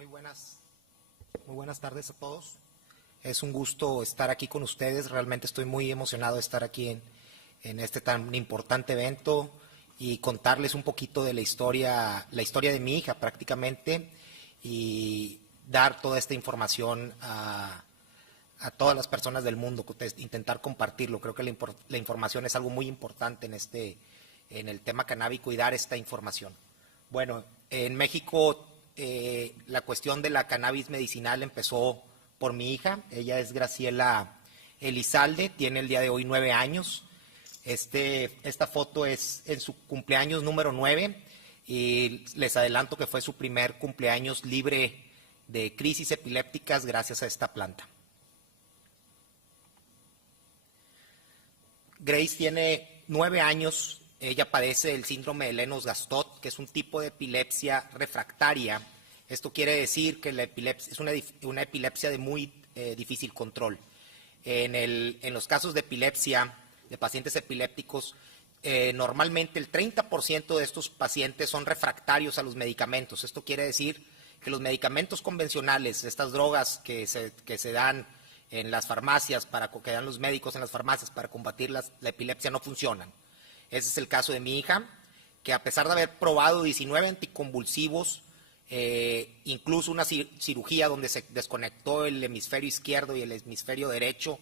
muy buenas tardes a todos. Es un gusto estar aquí con ustedes. Realmente estoy muy emocionado de estar aquí en este tan importante evento y contarles un poquito de la historia de mi hija prácticamente, y dar toda esta información a todas las personas del mundo, intentar compartirlo. Creo que la información es algo muy importante en el tema canábico, y dar esta información. Bueno, en México la cuestión de la cannabis medicinal empezó por mi hija. Ella es Graciela Elizalde, tiene el día de hoy 9 años. Esta foto es en su cumpleaños número 9, y les adelanto que fue su primer cumpleaños libre de crisis epilépticas gracias a esta planta. Grace tiene 9 años. Ella padece el síndrome de Lennox-Gastaut, que es un tipo de epilepsia refractaria. Esto quiere decir que la epilepsia es una epilepsia de muy difícil control. En los casos de epilepsia, de pacientes epilépticos, normalmente el 30% de estos pacientes son refractarios a los medicamentos. Esto quiere decir que los medicamentos convencionales, estas drogas que se dan en las farmacias, que dan los médicos en las farmacias para combatir la epilepsia, no funcionan. Ese es el caso de mi hija, que a pesar de haber probado 19 anticonvulsivos, incluso una cirugía donde se desconectó el hemisferio izquierdo y el hemisferio derecho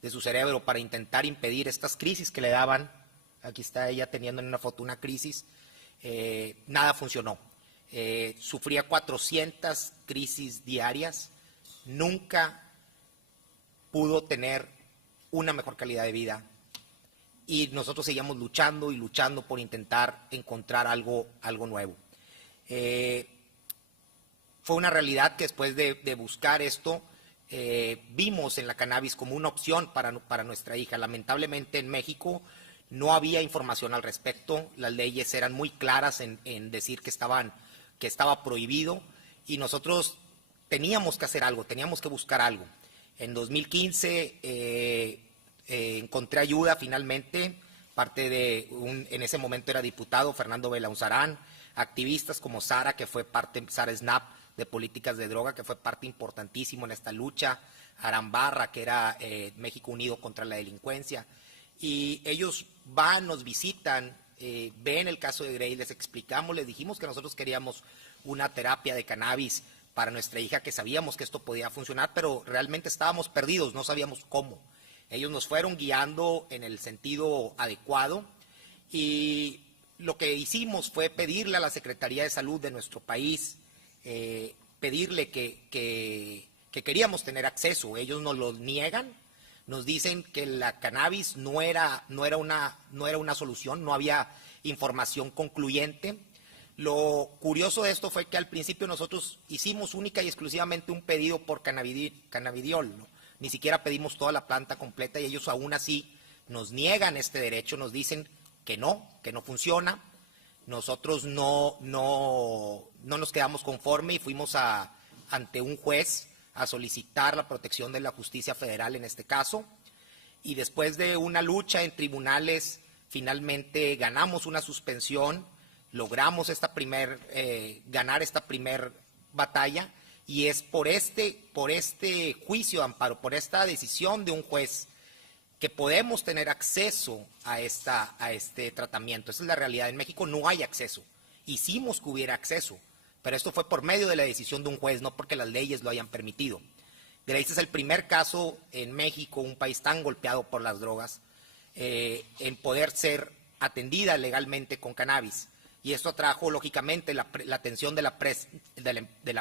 de su cerebro para intentar impedir estas crisis que le daban, aquí está ella teniendo en una foto una crisis, nada funcionó. Sufría 400 crisis diarias, nunca pudo tener una mejor calidad de vida. Y nosotros seguíamos luchando y luchando por intentar encontrar algo nuevo. Fue una realidad que después de buscar esto, vimos en la cannabis como una opción para nuestra hija. Lamentablemente en México no había información al respecto. Las leyes eran muy claras en decir que estaba prohibido, y nosotros teníamos que hacer algo, teníamos que buscar algo. En 2015 encontré ayuda finalmente, en ese momento era diputado Fernando Belaunzarán, activistas como Sara Snap de políticas de droga, que fue parte importantísimo en esta lucha, Arambarra, que era México Unido contra la Delincuencia, y ellos nos visitan, ven el caso de Grace, les explicamos, les dijimos que nosotros queríamos una terapia de cannabis para nuestra hija, que sabíamos que esto podía funcionar, pero realmente estábamos perdidos, no sabíamos cómo. Ellos nos fueron guiando en el sentido adecuado, y lo que hicimos fue pedirle a la Secretaría de Salud de nuestro país, pedirle que queríamos tener acceso. Ellos nos lo niegan, nos dicen que la cannabis no era una solución, no había información concluyente. Lo curioso de esto fue que al principio nosotros hicimos única y exclusivamente un pedido por cannabidiol, ¿no? Ni siquiera pedimos toda la planta completa, y ellos aún así nos niegan este derecho, nos dicen que no funciona. Nosotros no nos quedamos conforme y fuimos ante un juez a solicitar la protección de la justicia federal en este caso, y después de una lucha en tribunales finalmente ganamos una suspensión, logramos ganar esta primer batalla. Y es por este juicio de amparo, por esta decisión de un juez, que podemos tener acceso a este tratamiento. Esa es la realidad. En México no hay acceso. Hicimos que hubiera acceso, pero esto fue por medio de la decisión de un juez, no porque las leyes lo hayan permitido. Grace es el primer caso en México, un país tan golpeado por las drogas, en poder ser atendida legalmente con cannabis. Y esto atrajo, lógicamente, la atención de la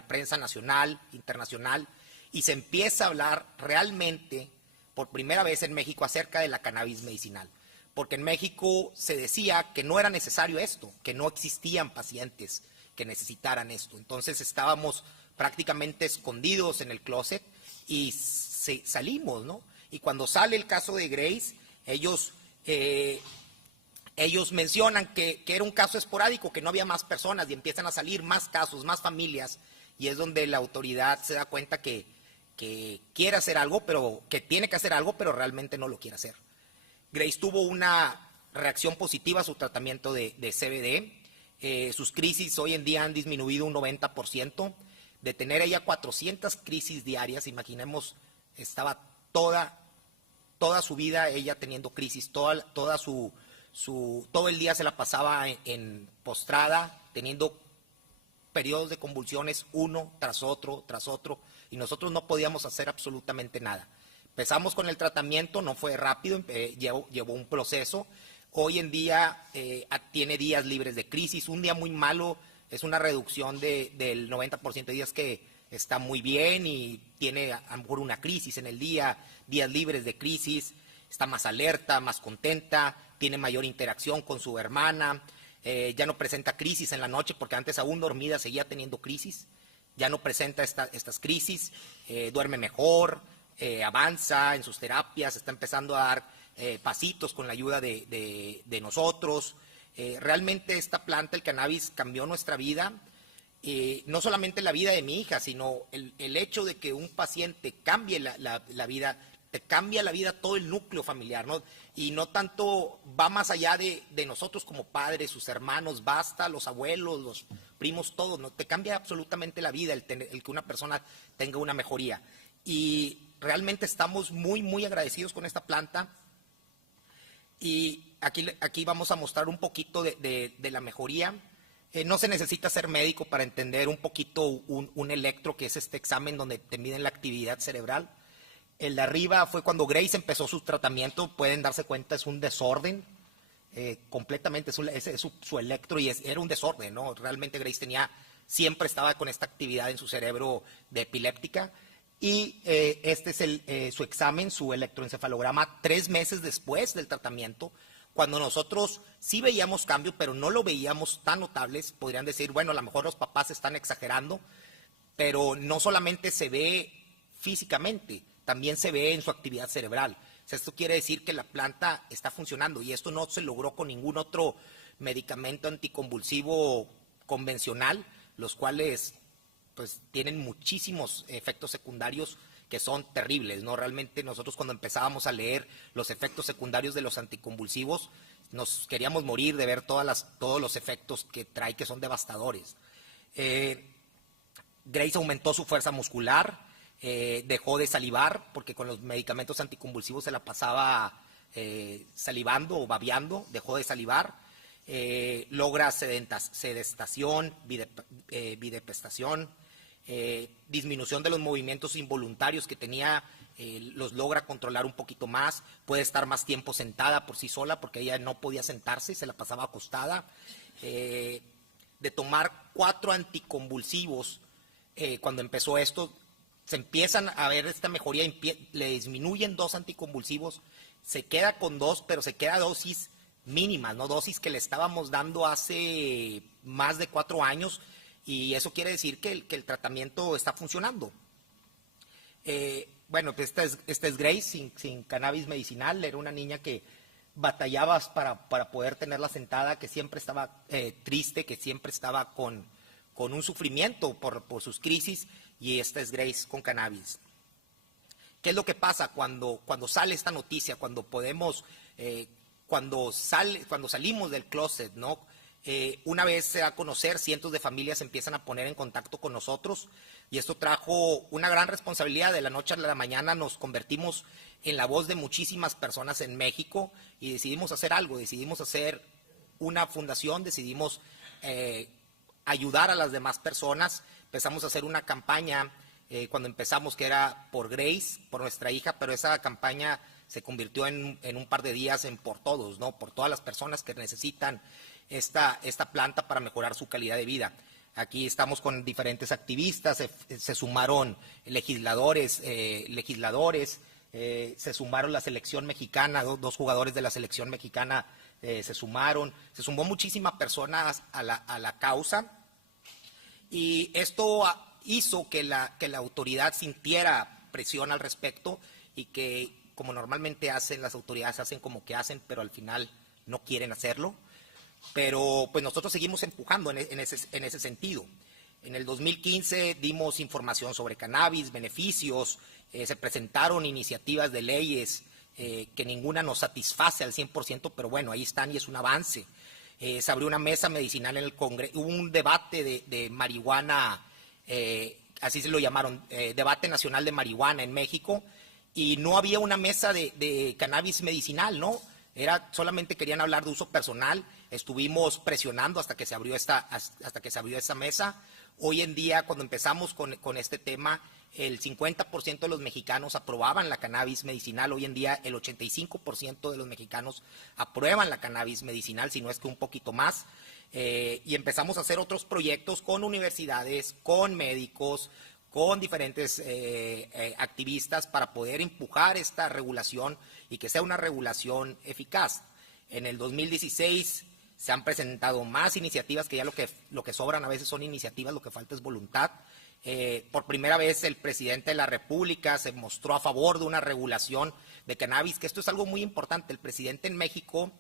prensa nacional, internacional, y se empieza a hablar realmente, por primera vez en México, acerca de la cannabis medicinal. Porque en México se decía que no era necesario esto, que no existían pacientes que necesitaran esto. Entonces estábamos prácticamente escondidos en el closet, y salimos, ¿no? Y cuando sale el caso de Grace, ellos mencionan que era un caso esporádico, que no había más personas, y empiezan a salir más casos, más familias, y es donde la autoridad se da cuenta que quiere hacer algo, que tiene que hacer algo, pero realmente no lo quiere hacer. Grace tuvo una reacción positiva a su tratamiento de CBD. Sus crisis hoy en día han disminuido un 90%, De tener ella 400 crisis diarias, imaginemos, estaba toda su vida ella teniendo crisis, todo el día se la pasaba en postrada, teniendo periodos de convulsiones uno tras otro, y nosotros no podíamos hacer absolutamente nada. Empezamos con el tratamiento, no fue rápido, llevó un proceso. Hoy en día tiene días libres de crisis. Un día muy malo es una reducción del 90% de días que está muy bien y tiene a lo mejor una crisis en el día, días libres de crisis, está más alerta, más contenta, tiene mayor interacción con su hermana, ya no presenta crisis en la noche porque antes aún dormida seguía teniendo crisis, ya no presenta estas crisis, duerme mejor, avanza en sus terapias, está empezando a dar pasitos con la ayuda de nosotros. Realmente esta planta, el cannabis, cambió nuestra vida, no solamente la vida de mi hija, sino el hecho de que un paciente cambie la vida, te cambia la vida todo el núcleo familiar, ¿no? Y no tanto va más allá de nosotros como padres, sus hermanos, basta, los abuelos, los primos, todos, ¿no? Te cambia absolutamente la vida el que una persona tenga una mejoría. Y realmente estamos muy, muy agradecidos con esta planta. Y aquí vamos a mostrar un poquito de la mejoría. No se necesita ser médico para entender un poquito un electro, que es este examen donde te miden la actividad cerebral. El de arriba fue cuando Grace empezó su tratamiento, pueden darse cuenta, es un desorden, completamente, es su electro, y era un desorden, ¿no? Realmente Grace siempre estaba con esta actividad en su cerebro de epiléptica. Y este es su examen, su electroencefalograma 3 meses después del tratamiento, cuando nosotros sí veíamos cambio, pero no lo veíamos tan notables. Podrían decir, bueno, a lo mejor los papás están exagerando, pero no solamente se ve físicamente, también se ve en su actividad cerebral. O sea, esto quiere decir que la planta está funcionando, y esto no se logró con ningún otro medicamento anticonvulsivo convencional, los cuales pues tienen muchísimos efectos secundarios que son terribles, ¿no? Realmente nosotros cuando empezábamos a leer los efectos secundarios de los anticonvulsivos, nos queríamos morir de ver todos los efectos que trae, que son devastadores. Grace aumentó su fuerza muscular, dejó de salivar, porque con los medicamentos anticonvulsivos se la pasaba salivando o babeando, dejó de salivar, logra sedestación, bidepestación, disminución de los movimientos involuntarios que tenía, los logra controlar un poquito más, puede estar más tiempo sentada por sí sola porque ella no podía sentarse, se la pasaba acostada. De tomar 4 anticonvulsivos, cuando empezó esto, se empiezan a ver esta mejoría, le disminuyen 2 anticonvulsivos, se queda con 2, pero se queda dosis mínimas, ¿no? Dosis que le estábamos dando hace más de 4 años, y eso quiere decir que el tratamiento está funcionando. Bueno, pues esta es Grace sin cannabis medicinal. Era una niña que batallabas para poder tenerla sentada, que siempre estaba triste, que siempre estaba con un sufrimiento por sus crisis, y esta es Grace con cannabis. ¿Qué es lo que pasa cuando sale esta noticia, cuando salimos del closet, ¿no? Una vez se da a conocer, cientos de familias empiezan a poner en contacto con nosotros, y esto trajo una gran responsabilidad. De la noche a la mañana nos convertimos en la voz de muchísimas personas en México, y decidimos hacer algo, decidimos hacer una fundación, decidimos ayudar a las demás personas. Empezamos a hacer una campaña cuando empezamos, que era por Grace, por nuestra hija, pero esa campaña se convirtió en un par de días en por todos, ¿no? Por todas las personas que necesitan esta planta para mejorar su calidad de vida. Aquí estamos con diferentes activistas, se sumaron legisladores, se sumaron la selección mexicana, 2 jugadores de la selección mexicana se sumó muchísimas personas a la causa, y esto hizo que la autoridad sintiera presión al respecto, y que, como normalmente hacen las autoridades, hacen como que hacen, pero al final no quieren hacerlo. Pero pues nosotros seguimos empujando en ese sentido. En el 2015 dimos información sobre cannabis, beneficios, se presentaron iniciativas de leyes que ninguna nos satisface al 100%, pero bueno, ahí están y es un avance. Se abrió una mesa medicinal en el Congreso, hubo un debate de marihuana que así se lo llamaron, Debate Nacional de Marihuana en México, y no había una mesa de cannabis medicinal, ¿no? Solamente querían hablar de uso personal. Estuvimos presionando hasta que se abrió esta mesa. Hoy en día, cuando empezamos con este tema, el 50% de los mexicanos aprobaban la cannabis medicinal. Hoy en día, el 85% de los mexicanos aprueban la cannabis medicinal, si no es que un poquito más. Y empezamos a hacer otros proyectos con universidades, con médicos, con diferentes activistas para poder empujar esta regulación y que sea una regulación eficaz. En el 2016 se han presentado más iniciativas, que ya lo que sobran a veces son iniciativas, lo que falta es voluntad. Por primera vez el presidente de la República se mostró a favor de una regulación de cannabis, que esto es algo muy importante. El presidente en México,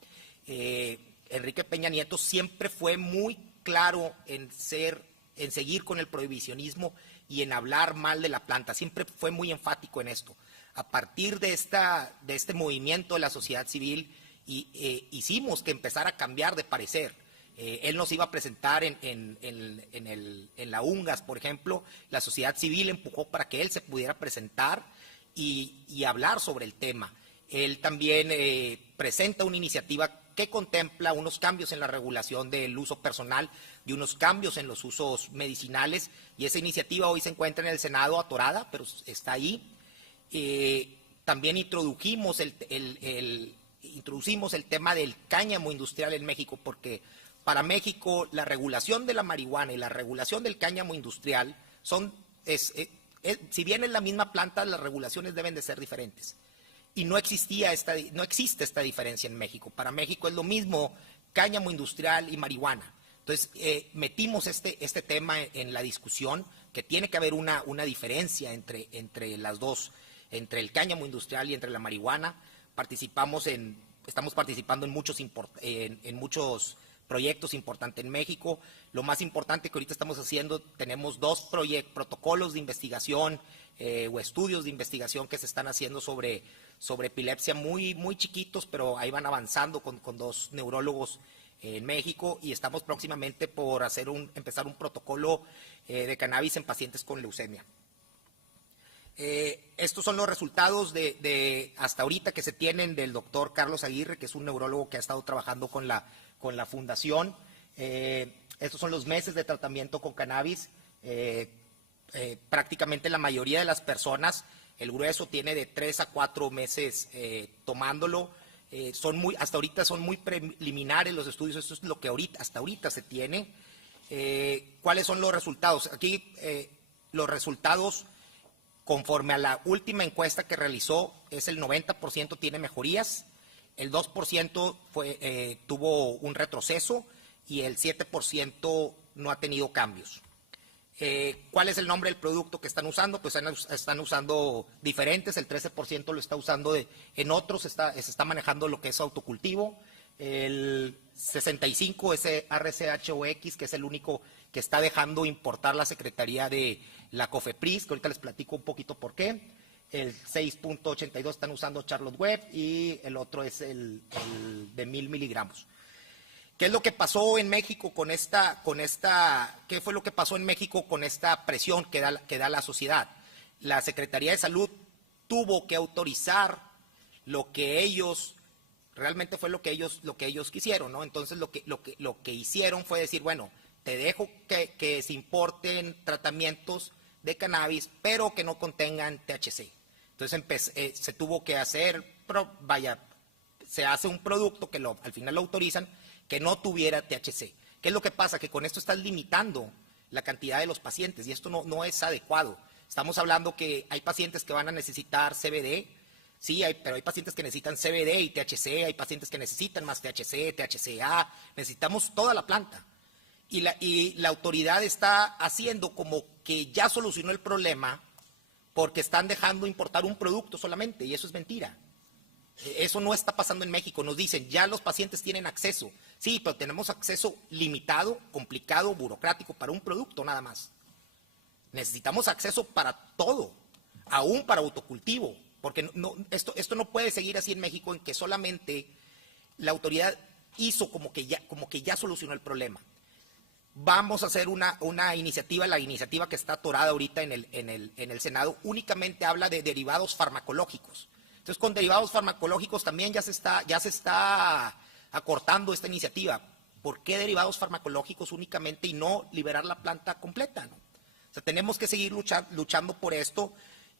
Enrique Peña Nieto, siempre fue muy claro en seguir con el prohibicionismo y en hablar mal de la planta. Siempre fue muy enfático en esto. A partir de este movimiento de la sociedad civil, hicimos que empezara a cambiar de parecer. Él nos iba a presentar en la UNGAS, por ejemplo. La sociedad civil empujó para que él se pudiera presentar y hablar sobre el tema. Él también presenta una iniciativa que contempla unos cambios en la regulación del uso personal y unos cambios en los usos medicinales, y esa iniciativa hoy se encuentra en el Senado atorada, pero está ahí. También introducimos el tema del cáñamo industrial en México, porque para México la regulación de la marihuana y la regulación del cáñamo industrial si bien es la misma planta, las regulaciones deben de ser diferentes. Y no existe esta diferencia en México. Para México es lo mismo cáñamo industrial y marihuana. Entonces, metimos este tema en la discusión, que tiene que haber una diferencia entre las dos, entre el cáñamo industrial y entre la marihuana. Estamos participando en muchos proyectos importantes en México. Lo más importante que ahorita estamos haciendo, tenemos 2 protocolos de investigación o estudios de investigación que se están haciendo sobre epilepsia, muy, muy chiquitos, pero ahí van avanzando con 2 neurólogos en México, y estamos próximamente por empezar un protocolo de cannabis en pacientes con leucemia. Estos son los resultados de hasta ahorita que se tienen del doctor Carlos Aguirre, que es un neurólogo que ha estado trabajando con la fundación. Estos son los meses de tratamiento con cannabis. Prácticamente la mayoría de las personas, el grueso tiene de 3 a 4 meses tomándolo. Hasta ahorita son muy preliminares los estudios. Esto es lo que hasta ahorita se tiene. ¿Cuáles son los resultados? Aquí los resultados, conforme a la última encuesta que realizó, es el 90% tiene mejorías, el 2% tuvo un retroceso y el 7% no ha tenido cambios. ¿Cuál es el nombre del producto que están usando? Pues están usando diferentes. El 13% lo está usando en otros, se está manejando lo que es autocultivo. El 65% es RCHOX, que es el único que está dejando importar la Secretaría de la COFEPRIS, que ahorita les platico un poquito por qué. El 6.82 están usando Charlotte Web, y el otro es el de 1000 miligramos. ¿Qué es lo que pasó en México qué fue lo que pasó en México con esta presión que da la sociedad? La Secretaría de Salud tuvo que autorizar realmente fue lo que ellos quisieron, ¿no? Entonces lo que hicieron fue decir, bueno, te dejo que se importen tratamientos de cannabis, pero que no contengan THC. Entonces se tuvo que hacer, se hace un producto que al final lo autorizan, que no tuviera THC. ¿Qué es lo que pasa? Que con esto estás limitando la cantidad de los pacientes, y esto no es adecuado. Estamos hablando que hay pacientes que van a necesitar CBD, sí, pero hay pacientes que necesitan CBD y THC, hay pacientes que necesitan más THC, THCA, necesitamos toda la planta. Y la autoridad está haciendo como que ya solucionó el problema, porque están dejando importar un producto solamente, y eso es mentira. Eso no está pasando en México. Nos dicen, ya los pacientes tienen acceso. Sí, pero tenemos acceso limitado, complicado, burocrático, para un producto nada más. Necesitamos acceso para todo, aún para autocultivo, porque esto no puede seguir así en México, en que solamente la autoridad hizo como que ya solucionó el problema. vamos a hacer una iniciativa, la iniciativa que está atorada ahorita en el Senado, únicamente habla de derivados farmacológicos. Entonces, con derivados farmacológicos también ya se está acortando esta iniciativa. ¿Por qué derivados farmacológicos únicamente y no liberar la planta completa, ¿no? O sea, tenemos que seguir luchando por esto.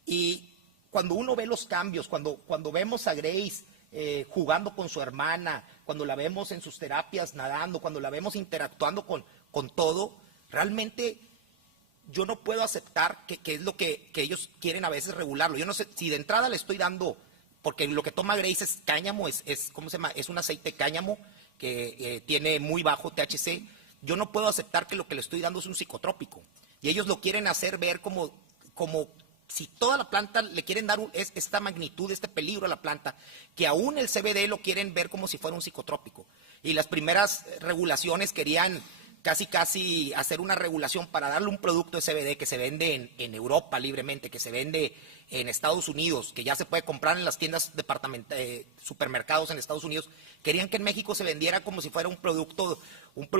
Y cuando uno ve los cambios, cuando vemos a Grace jugando con su hermana, cuando la vemos en sus terapias nadando, cuando la vemos interactuando con todo, realmente yo no puedo aceptar que es lo que ellos quieren a veces regularlo. Yo no sé si de entrada le estoy dando, porque lo que toma Grace es cáñamo, ¿cómo se llama? Es un aceite de cáñamo que tiene muy bajo THC. Yo no puedo aceptar que lo que le estoy dando es un psicotrópico. Y ellos lo quieren hacer ver como si toda la planta le quieren dar esta magnitud, este peligro a la planta, que aún el CBD lo quieren ver como si fuera un psicotrópico. Y las primeras regulaciones querían casi hacer una regulación para darle un producto de CBD que se vende en Europa libremente, que se vende en Estados Unidos, que ya se puede comprar en las tiendas supermercados en Estados Unidos. Querían que en México se vendiera como si fuera un producto,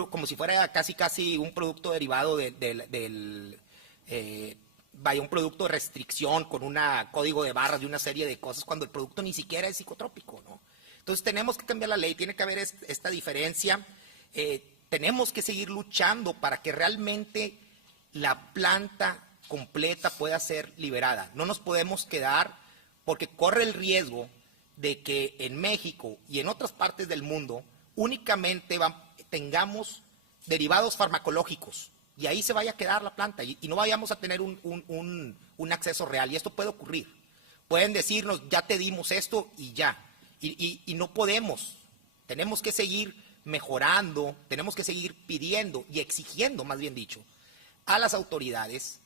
como si fuera casi un producto derivado un producto de restricción con un código de barras y una serie de cosas, cuando el producto ni siquiera es psicotrópico, ¿no? Entonces tenemos que cambiar la ley, tiene que haber esta diferencia. Tenemos que seguir luchando para que realmente la planta completa pueda ser liberada. No nos podemos quedar, porque corre el riesgo de que en México y en otras partes del mundo únicamente tengamos derivados farmacológicos y ahí se vaya a quedar la planta y no vayamos a tener un acceso real. Y esto puede ocurrir. Pueden decirnos, ya te dimos esto y ya. Y no podemos. Tenemos que seguir mejorando, tenemos que seguir pidiendo y exigiendo, más bien dicho, a las autoridades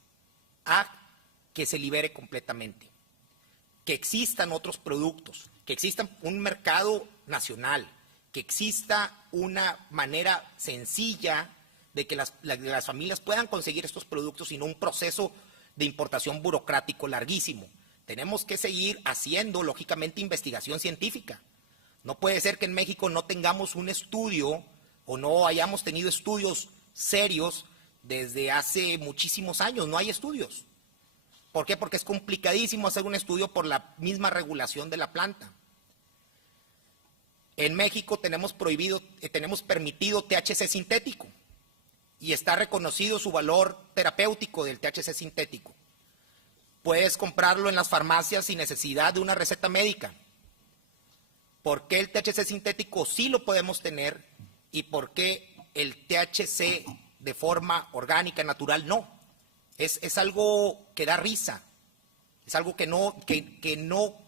a que se libere completamente, que existan otros productos, que exista un mercado nacional, que exista una manera sencilla de que las familias puedan conseguir estos productos y no un proceso de importación burocrático larguísimo. Tenemos que seguir haciendo, lógicamente, investigación científica. No puede ser que en México no tengamos un estudio o no hayamos tenido estudios serios desde hace muchísimos años. No hay estudios. ¿Por qué? Porque es complicadísimo hacer un estudio por la misma regulación de la planta. En México tenemos permitido THC sintético y está reconocido su valor terapéutico del THC sintético. Puedes comprarlo en las farmacias sin necesidad de una receta médica. ¿Por qué el THC sintético sí lo podemos tener y por qué el THC de forma orgánica, natural, no? Es algo que da risa, es algo que no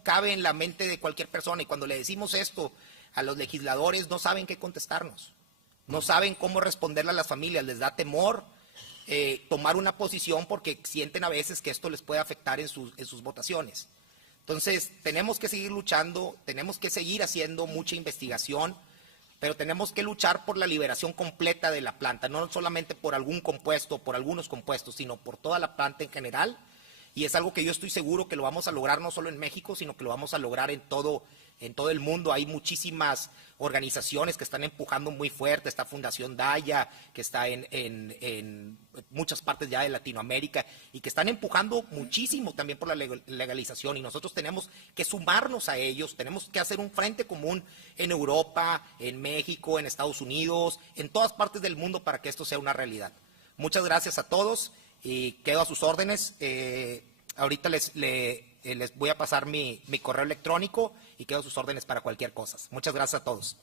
cabe en la mente de cualquier persona, y cuando le decimos esto a los legisladores no saben qué contestarnos, no saben cómo responderle a las familias, les da temor tomar una posición porque sienten a veces que esto les puede afectar en sus votaciones. Entonces, tenemos que seguir luchando, tenemos que seguir haciendo mucha investigación, pero tenemos que luchar por la liberación completa de la planta, no solamente por algún compuesto, por algunos compuestos, sino por toda la planta en general. Y es algo que yo estoy seguro que lo vamos a lograr no solo en México, sino que lo vamos a lograr en todo el mundo. Hay muchísimas organizaciones que están empujando muy fuerte. Está Fundación Daya, que está en muchas partes ya de Latinoamérica y que están empujando muchísimo también por la legalización, y nosotros tenemos que sumarnos a ellos, tenemos que hacer un frente común en Europa, en México, en Estados Unidos, en todas partes del mundo para que esto sea una realidad. Muchas gracias a todos y quedo a sus órdenes. Ahorita les voy a pasar mi correo electrónico y quedo a sus órdenes para cualquier cosa. Muchas gracias a todos.